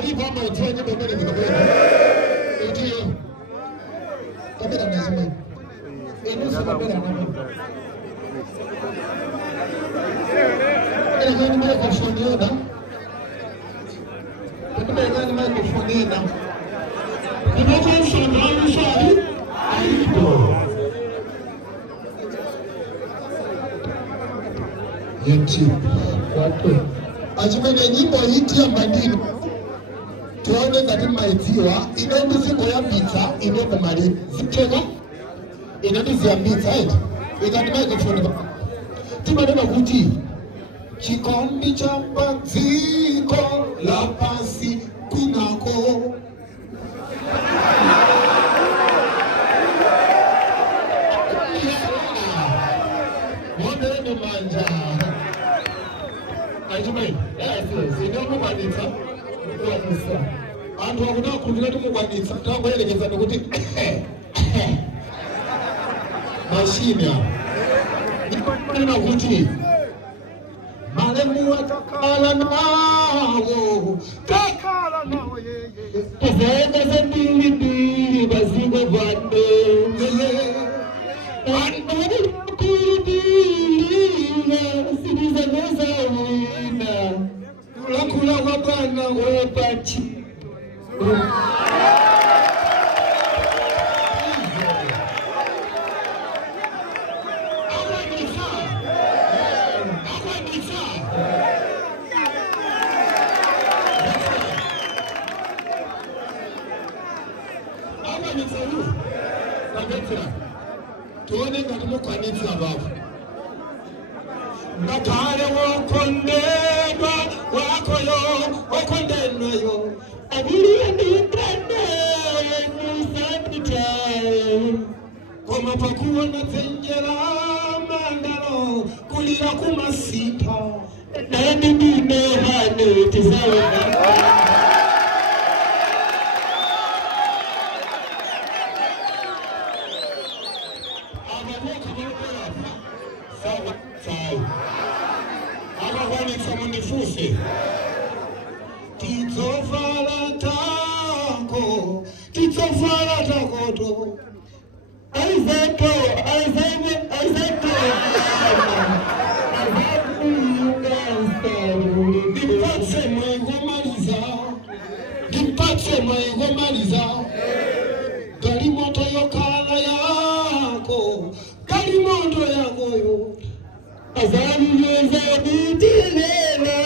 alipo ama utoje mbele nikapenda. Ndio. Kamera lazima. Inusu kamera na. Ile gani microphone yona? Ile gani microphone yona? Ndio shangazi shari. Alipo. YouTube. Watu. Ajumene nyimbo hiti ya madini. Tuone kati maitiwa. Inendu ziko ya pizza. Inendu mali. Zikega. Inendu zi ya pizza. Ikati microphone. Tima nema kuti. Chikondi chamba ziko. La pasi kunako. Mwone manja. Ajumene, ndio mwanitsa. Antu wakuna kuvila tumukwanitsa. Takuelekeza nikuti mashine. Nikuti kuti malemu watakala nawo. Takala nawo yeye. Tazenda zembili bili bazigo vande. Wande sidiza neza wina. Kula kwa bwana wepachi. Tuone kama kwa nini sababu. Natale wakondeba wakoyo wakondeno yo. Abiria ndikane musapitae. Koma pakuwa na tenjera mandalo kulira kumasita. Nandi ndine hane tisawe. Fuse tizofala tako to aizeto dipatse maigomaliza galimoto yokala yako galimoto yakoyo azali yezadi dilele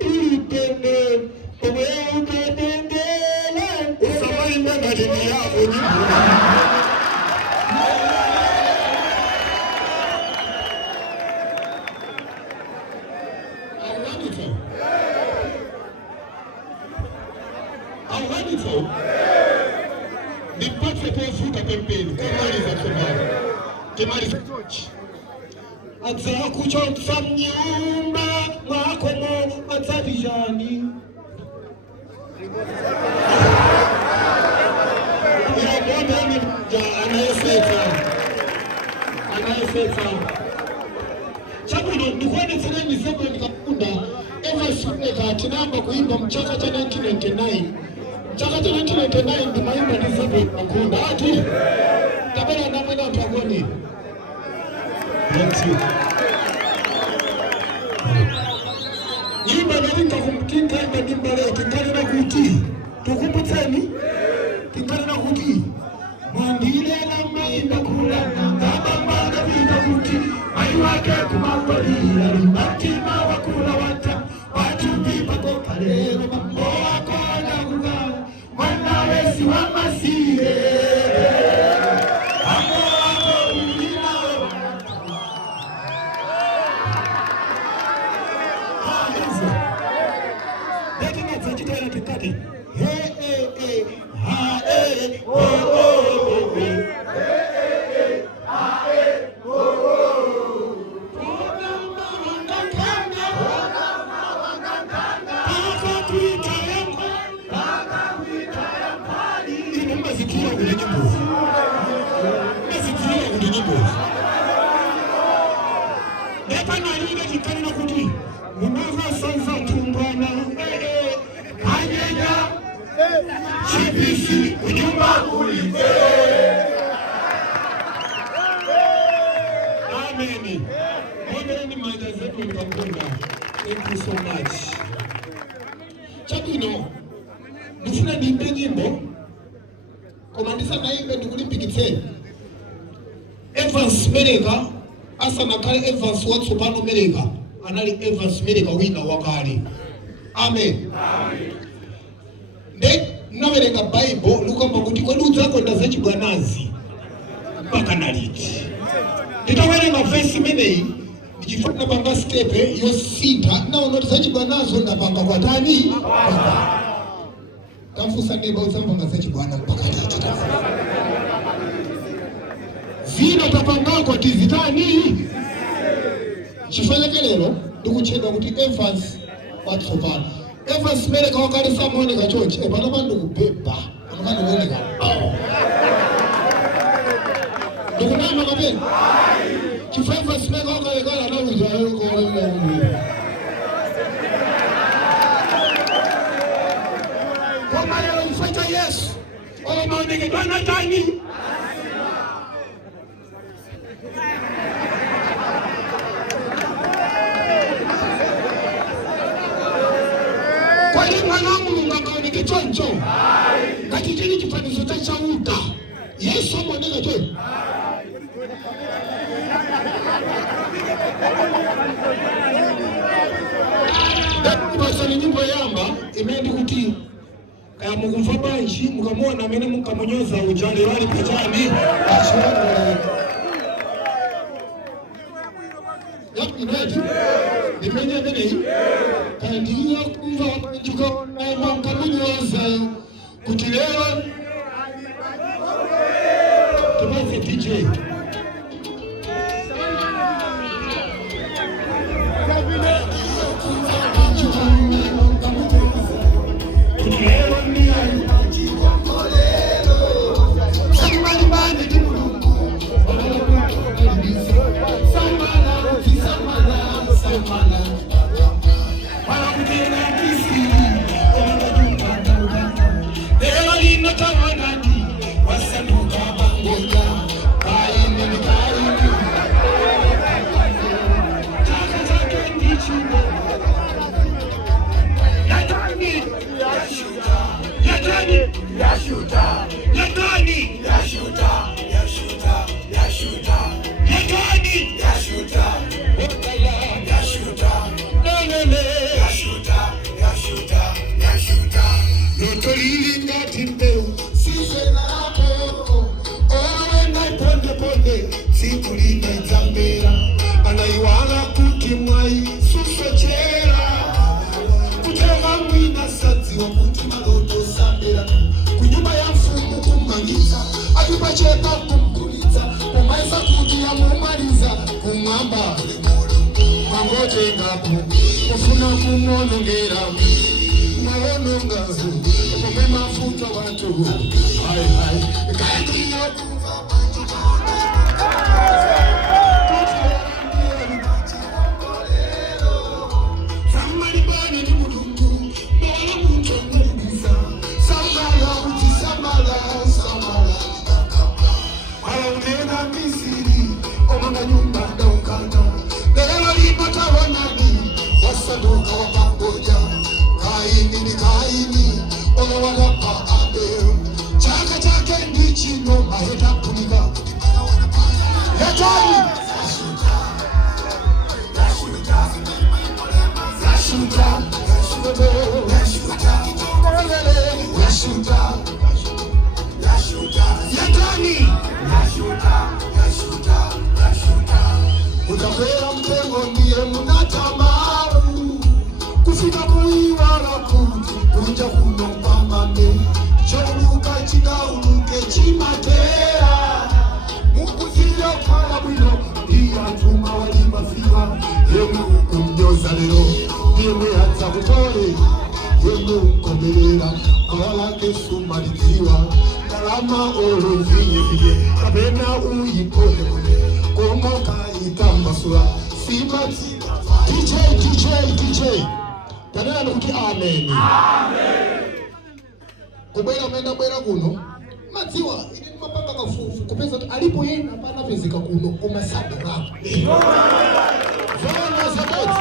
itende omeuka tendele usamai mbona jini yako jibu Awanito nipate kufuta pembeni kemaliza tochi Atza kuchotsa mnyumba mwakomo atsadijani. Ya mwanda ni anayefeta. Chabu ndukwani tsine nisebo nikakunda. Eva shuneka tinamba kuimba mchaka cha 1999. Mchaka cha 1999 ndimaimba nisebo nikakunda. Ati tabela namwena utagoni. Nyimba nalinga kumtinga imba nyimba leo kingale na kuti tukumbuteni kingale na kuti mwandile na mainda kulana ngaba mbaga vita kuti mai wake kumakolila limatima wakula wata watu vipa kwa leo mambo wako na kugala mwana wesi wa masire Munava sanza tumbana, hanyenya chipisi unyuma kulite. Amen. Amen. Manda zetu mkakunda. Thank you so much. Chabino, nifuna nimbe nyimbo. Komandisa na imbe tukulipikitse. Evans Mereka, asa nakale Evans watsopano Mereka. Anali Evans Mereka wina wakali. Amen. Amen. Nde nawerenga Bible lukomba kuti kwadi udzakonda zachibwanazi mpaka naliti. Nditawerenga verse imeneyi ndichifuna panga step yosintha naonoti zachibwanazo ndapanga kwatani? Tamfusa neba udzapanga zachibwana mpaka liti. Zino tapangako tizitani? Chifanyake lero ndikuchedwa kuti Evans watsopano. Evans Mereka wakali Samuoneka church. Pano pano kubeba. Pano pano kuoneka. Ndikunama kapeni? Chifu Evans Mereka wakali kala na ujayo kwa kwa malero mfeta Yesu. Ola maoneke dwana tani. Kwani mwanangu mungakaoneke choncho. Kati chini chifanizo cha uta. Yesu amoneka choncho. Pasani nyimbo yamba imendi kuti kaya mukumva banji mukamona amene mukamunyoza ujale wali pachani ashwanga. Yakinati imenya mene kandiya kumva banjuka na mukamunyoza kuti leo tumaze DJ. DJ. Amen. kubwera menda bwera kuno madziwa ine mapanga kafufu kupeza alipo yena pana pezeka kuno kumasada rako zona zaboti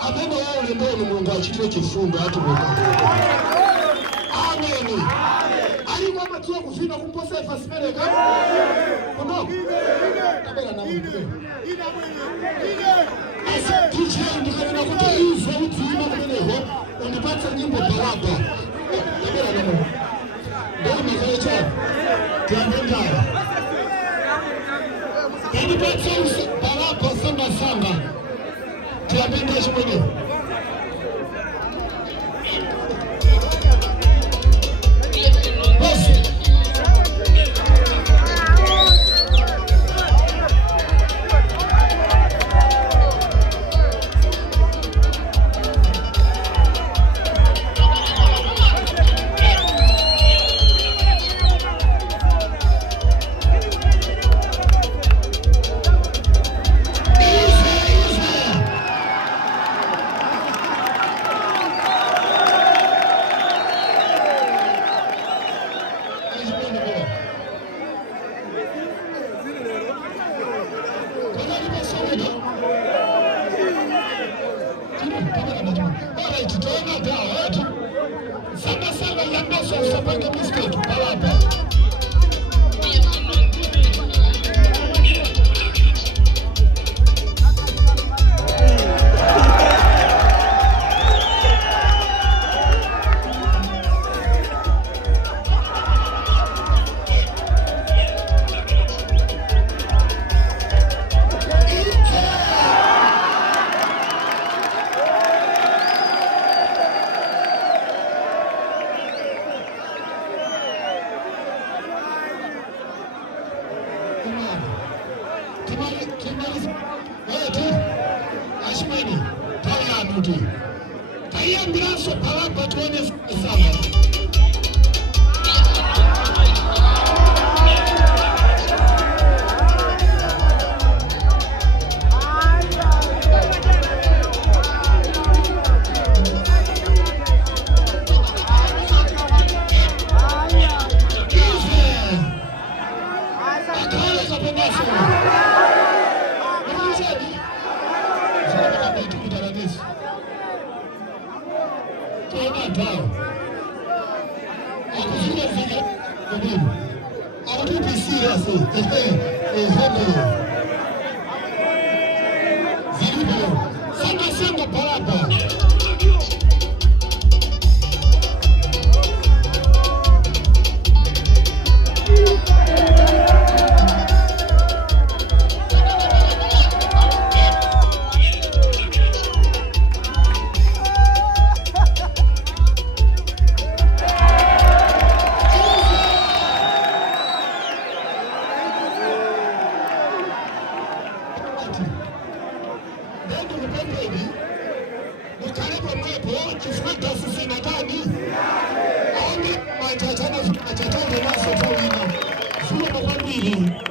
amene yao lembeo ni Mulungu achitire chifundo ati mweka amen alikuwa madziwa kufina kumposa ifasimeleka kuno tabela na mtu asa DJ ndikana kuti izo utima kumeneho undipatsa nyimbo baraba tabela na mtu ndio mkaecha tiambendala undipatsa baraba sanga tiambendala chimwenyewe Sama yang masuk sampai ke miskin balapa. Ashmani, taya nuti. Taya miraso balapa tuone sana.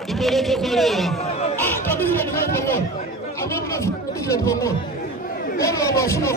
Ipeleke kwa lea. Kabisa ni kwa pamoja. Amemna fikiri kwa pamoja. Wale wabafuna